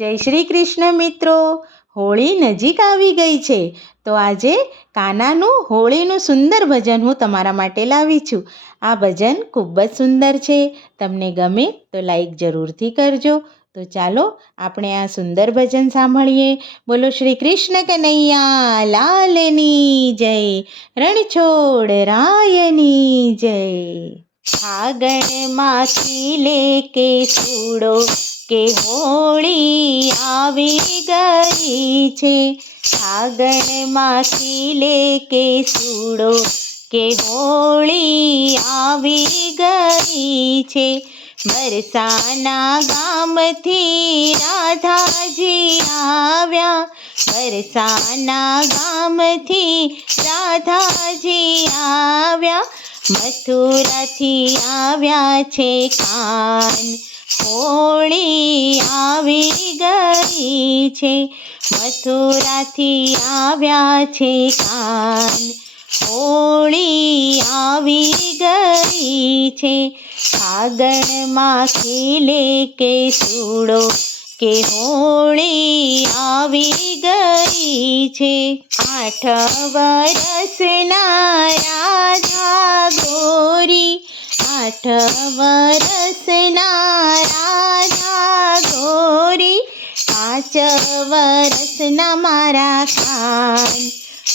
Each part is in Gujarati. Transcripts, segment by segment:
જય શ્રી કૃષ્ણ મિત્રો. હોળી નજીક આવી ગઈ છે, તો આજે કાનાનું હોળીનું સુંદર ભજન હું તમારા માટે લાવી છું. આ ભજન ખૂબ જ સુંદર છે. તમને ગમે તો લાઈક જરૂરથી કરજો. તો ચાલો આપણે આ સુંદર ભજન સાંભળીએ. બોલો શ્રી કૃષ્ણ કનૈયા લાલની જય, રણછોડ રાયની જય. ફાગણમાંથી લેકે છૂડો કે હોળી આવી ગઈ છે. ફાગણમાંથી લેકે છૂડો કે હોળી આવી ગઈ છે. બરસાના ગામથી રાધાજી આવ્યા, બરસાના ગામથી રાધાજી આવ્યા. મથુરાથી આવ્યા છે કાન, હોળી આવી ગઈ છે. મથુરાથી આવ્યા છે કાન, હોળી આવી ગઈ છે. ફાગણમાંથી લેકે છૂડો કે હોળી આવી ગઈ છે. 8 વર્ષના રાધા ગોરી, 8 વર્ષના રાધા ગોરી, 5 વર્ષના મારા કાન,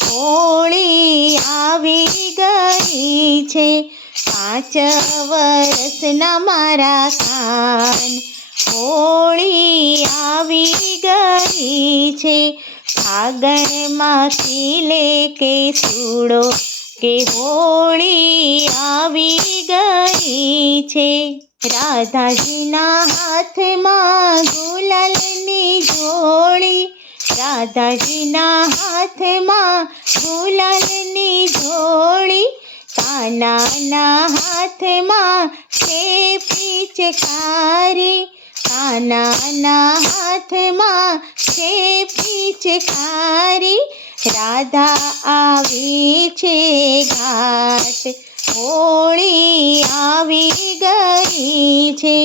હોળી આવી ગઈ છે. 5 વર્ષના મારા કાન, હોળી આવી ગઈ છે. ફાગણમાંથી લેકે છૂડો કે હોળી આવી ગઈ છે. રાધાજીના હાથમાં ગુલાલની ઝોળી, રાધાજીના હાથમાં ગુલાલની ઝોળી, કાનાના હાથમાં છે પિચકારી, કાનાના હાથમાં છે પિચકારી. રાધા આવી છે ઘાટ, હોળી આવી ગઈ છે.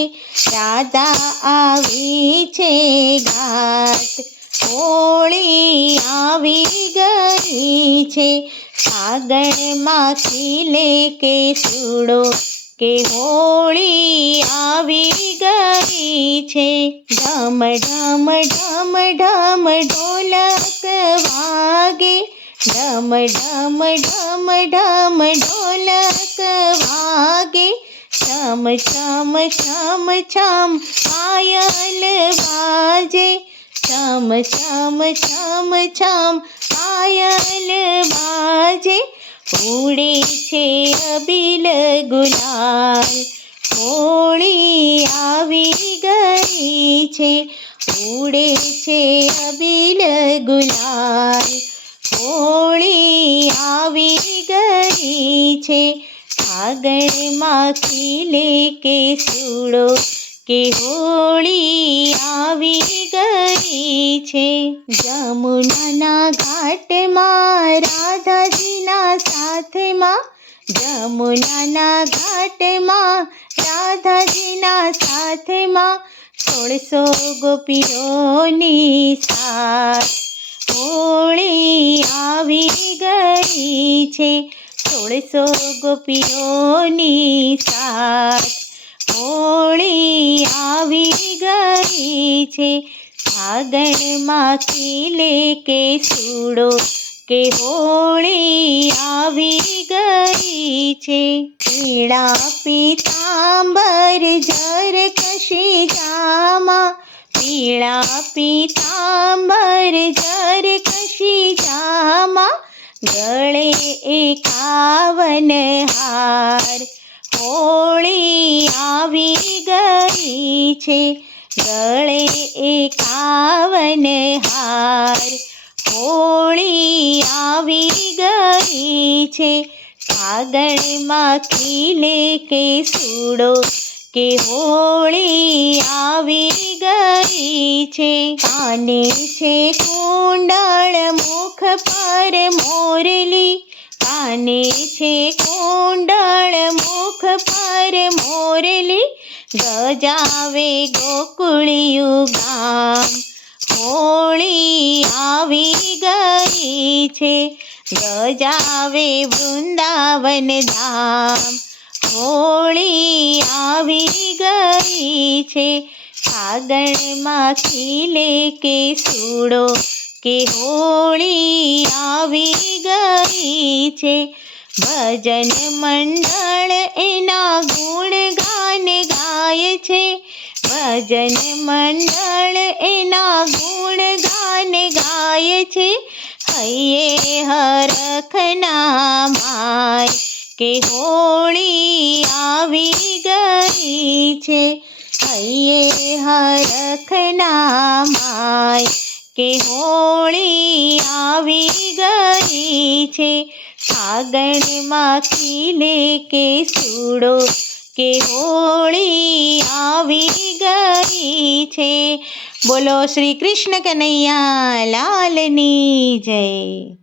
રાધા આવી છે ઘાટ, હોળી આવી ગઈ છે. ફાગણમાંથી લેકે છૂડો કે હોળી આવી ગઈ છે. ઢમ ઢમ ઢમ ઢમ ઢોલક વાગે, ઢમ ઢમ ઢમ ઢમ ઢોલક વાગે. છમ છમ છમ છમ પાયલ બાજે, છમ છમ છમ છમ પાયલ બાજે. ઉડે છે અબીલ ગુલાલ, હોળી આવી ગઈ છે. ઉડે છે અબીલ ગુલાલ, હોળી આવી ગઈ છે. ફાગણમાંથી લેકે છૂડો કે હોળી આવી ગઈ છે. જમુનાના ઘાટમાં રાધાજીના સાથમાં, જમુનાના ઘાટમાં રાધાજીના સાથમાં. 1600 ગોપીઓની સાથ, હોળી આવી ગઈ છે. 1600 ગોપીઓની સાથ, હોળી આવી ગઈ છે. ફાગણમાંથી લેકે છૂડો કે હોળી આવી ગઈ છે. પીળા પીતાંબર જર કશી જામા, પીળા પીતાંબર જર કશી જામા. ગળે 51 હાર, હોળી આવી ગઈ છે. ગળે 51 હાર, હોળી આવી ગઈ છે. ફાગણમાંથી લેકે છૂડો કે હોળી આવી ગઈ છે. કાને છે કુંડળ, મુખ પર મોરલી, કાને છે કુંડળ, મુખ પર મોરલી. ગજાવે ગોકુળિયું ગામ, છે, ગજાવે વૃંદાવન ધામ. હોળી આવી ગઈ છે, ફાગણમાં ખીલે કેસૂડો, કે હોળી આવી ગઈ છે. ભજન મંડળ એના ગુણગાન ગાય છે, ભજન મંડળ એના ગુણગાન ગાય છે. હૈયે હરખના માય, કે હોળી આવી ગઈ છે. હૈયે હરખના માય, કે હોળી આવી ગઈ છે. ફાગણમાં ખીલે કેસૂડો, કે હોળી આવી ગઈ છે. બોલો શ્રી કૃષ્ણ કનૈયા લાલની જય.